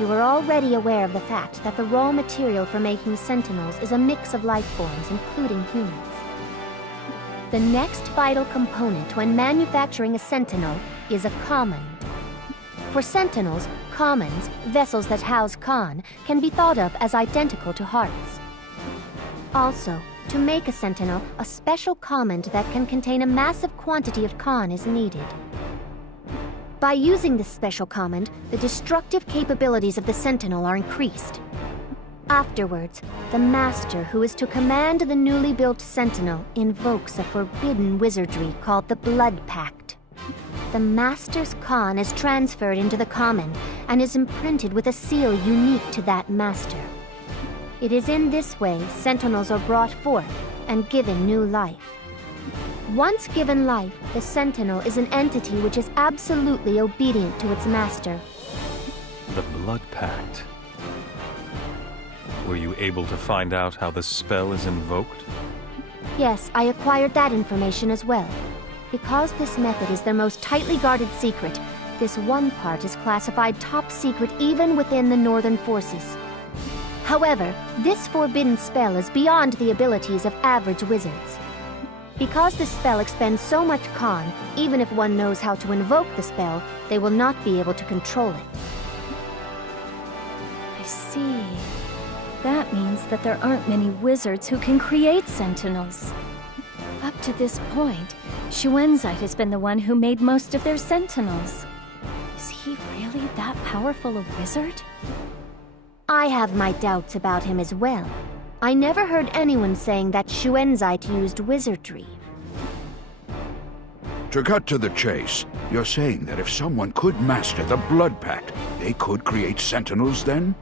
You are already aware of the fact that the raw material for making sentinels is a mix of life forms, including humans. The next vital component when manufacturing a sentinel is a command. For sentinels, commons, vessels that house Khan, can be thought of as identical to hearts. Also, to make a sentinel, a special command that can contain a massive quantity of Khan is needed. By using this special command, the destructive capabilities of the sentinel are increased. Afterwards, the master who is to command the newly built sentinel invokes a forbidden wizardry called the Blood Pact. The master's Khan is transferred into the command and is imprinted with a seal unique to that master. It is in this way sentinels are brought forth and given new life. Once given life, the sentinel is an entity which is absolutely obedient to its master. The Blood Pact. Were you able to find out how the spell is invoked? Yes, I acquired that information as well. Because this method is their most tightly guarded secret, this one part is classified top secret even within the Northern Forces. However, this forbidden spell is beyond the abilities of average wizards. Because this spell expends so much Khan, even if one knows how to invoke the spell, they will not be able to control it. I see. That means that there aren't many wizards who can create sentinels. Up to this point, Schuenzeit has been the one who made most of their sentinels. Is he really that powerful a wizard? I have my doubts about him as well. I never heard anyone saying that Schuenzeit used wizardry. To cut to the chase, you're saying that if someone could master the Blood Pact, they could create sentinels then?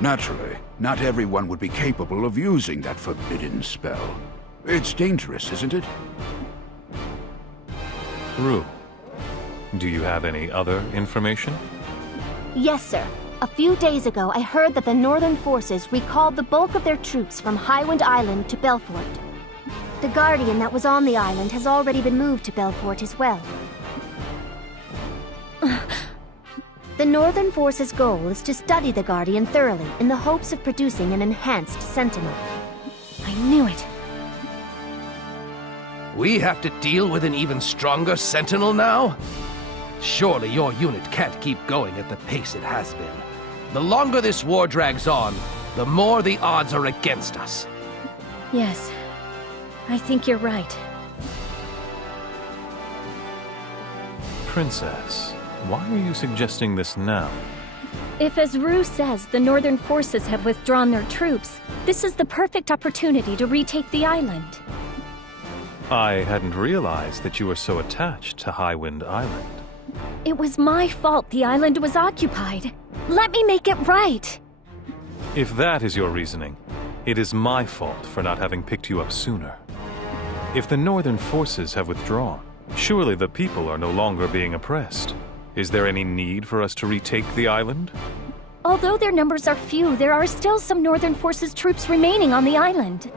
Naturally, not everyone would be capable of using that forbidden spell. It's dangerous, isn't it? Rue, do you have any other information? Yes, sir. A few days ago, I heard that the Northern Forces recalled the bulk of their troops from Highwind Island to Belfort. The Guardian that was on the island has already been moved to Belfort as well. The Northern Forces' goal is to study the Guardian thoroughly in the hopes of producing an enhanced sentinel. I knew it. We have to deal with an even stronger sentinel now? Surely your unit can't keep going at the pace it has been. The longer this war drags on, the more the odds are against us. Yes, I think you're right. Princess, why are you suggesting this now? If, as Rue says, the Northern Forces have withdrawn their troops, this is the perfect opportunity to retake the island. I hadn't realized that you were so attached to Highwind Island. It was my fault the island was occupied. Let me make it right! If that is your reasoning, it is my fault for not having picked you up sooner. If the Northern Forces have withdrawn, surely the people are no longer being oppressed. Is there any need for us to retake the island? Although their numbers are few, there are still some Northern Forces troops remaining on the island.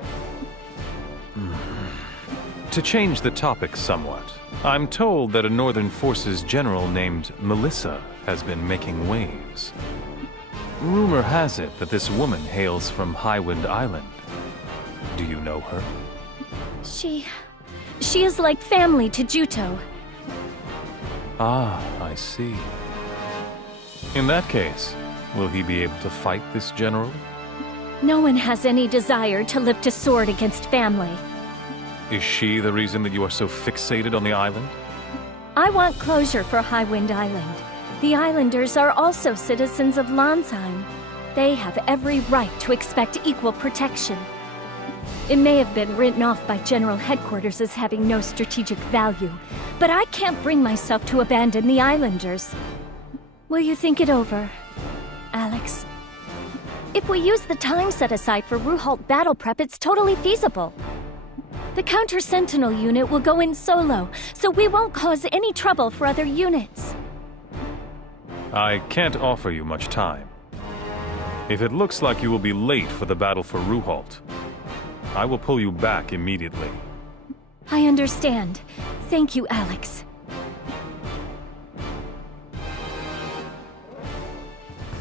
To change the topic somewhat, I'm told that a Northern Forces general named Melissa has been making waves. Rumor has it that this woman hails from Highwind Island. Do you know her? She is like family to Juto. Ah, I see. In that case, will he be able to fight this general? No one has any desire to lift a sword against family. Is she the reason that you are so fixated on the island? I want closure for Highwind Island. The islanders are also citizens of Lanzheim. They have every right to expect equal protection. It may have been written off by General Headquarters as having no strategic value, but I can't bring myself to abandon the islanders. Will you think it over, Alex? If we use the time set aside for Ruhalt battle prep, it's totally feasible. The counter-sentinel unit will go in solo, so we won't cause any trouble for other units. I can't offer you much time. If it looks like you will be late for the battle for Ruhalt, I will pull you back immediately. I understand. Thank you, Alex.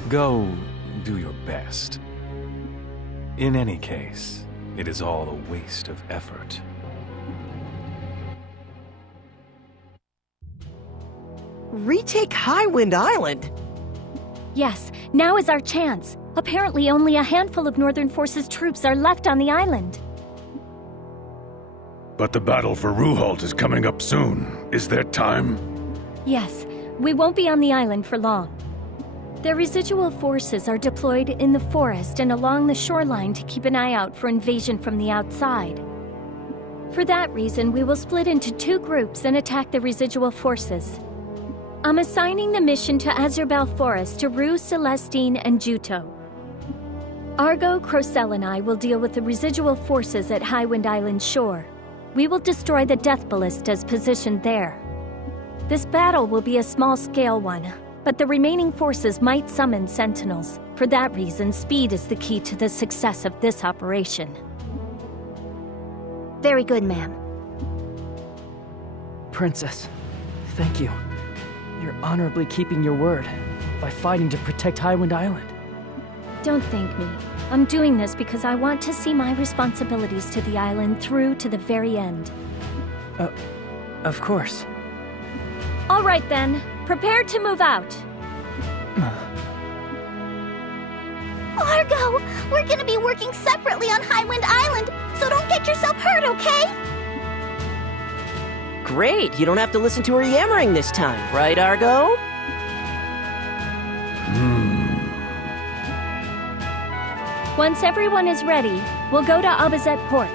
Go do your best. In any case, it is all a waste of effort. Retake Highwind Island? Yes, now is our chance. Apparently only a handful of Northern Forces troops are left on the island. But the battle for Ruhalt is coming up soon. Is there time? Yes, we won't be on the island for long. Their residual forces are deployed in the forest and along the shoreline to keep an eye out for invasion from the outside. For that reason, we will split into 2 groups and attack the residual forces. I'm assigning the mission to Azurbal Forest to Rue, Celestine, and Juto. Argo, Crocell, and I will deal with the residual forces at Highwind Island shore. We will destroy the Death Ballistas positioned there. This battle will be a small-scale one, but the remaining forces might summon sentinels. For that reason, speed is the key to the success of this operation. Very good, ma'am. Princess, thank you. You're honorably keeping your word by fighting to protect Highwind Island. Don't thank me. I'm doing this because I want to see my responsibilities to the island through to the very end. Of course. All right then, prepare to move out. Argo, we're gonna be working separately on Highwind Island, so don't get yourself hurt, okay? Great, you don't have to listen to her yammering this time, right, Argo? Once everyone is ready, we'll go to Abazet Port.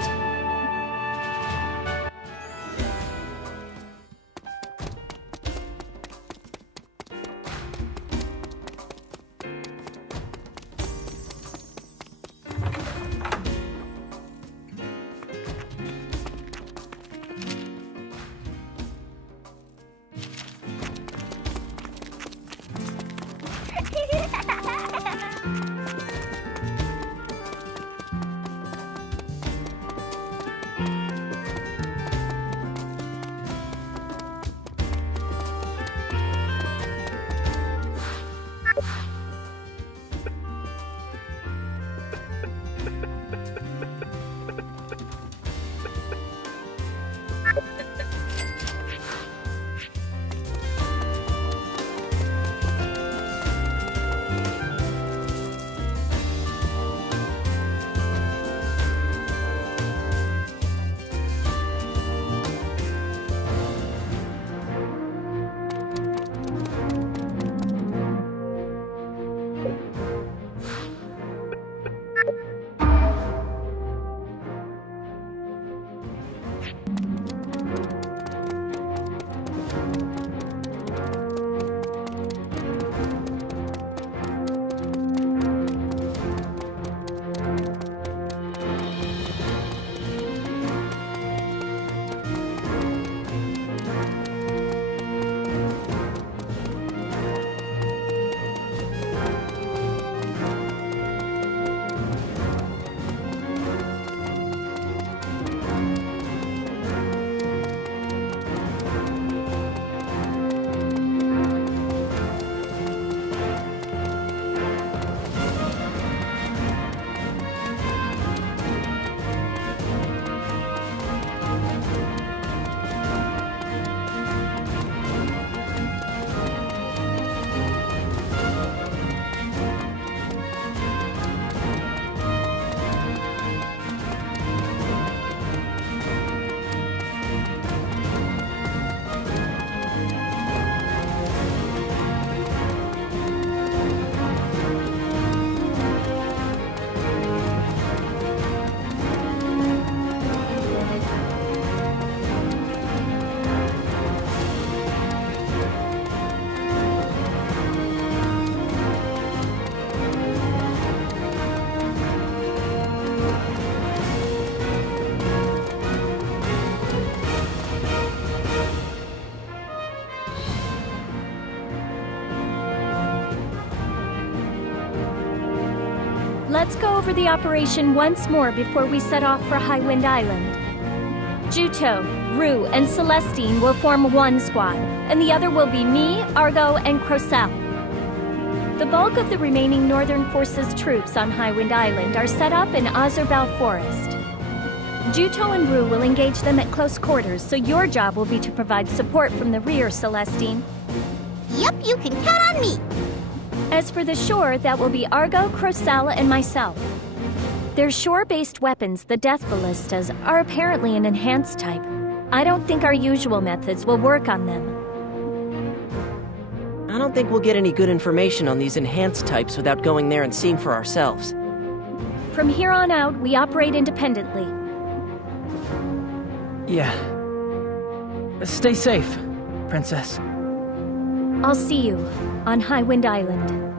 Let's go over the operation once more before we set off for Highwind Island. Juto, Rue, and Celestine will form one squad, and the other will be me, Argo, and Crocell. The bulk of the remaining Northern Forces troops on Highwind Island are set up in Azerbal Forest. Juto and Rue will engage them at close quarters, so your job will be to provide support from the rear, Celestine. Yep, you can count on me. As for the shore, that will be Argo, Crosala, and myself. Their shore-based weapons, the Death Ballistas, are apparently an enhanced type. I don't think our usual methods will work on them. I don't think we'll get any good information on these enhanced types without going there and seeing for ourselves. From here on out, we operate independently. Yeah. Stay safe, Princess. I'll see you on Highwind Island.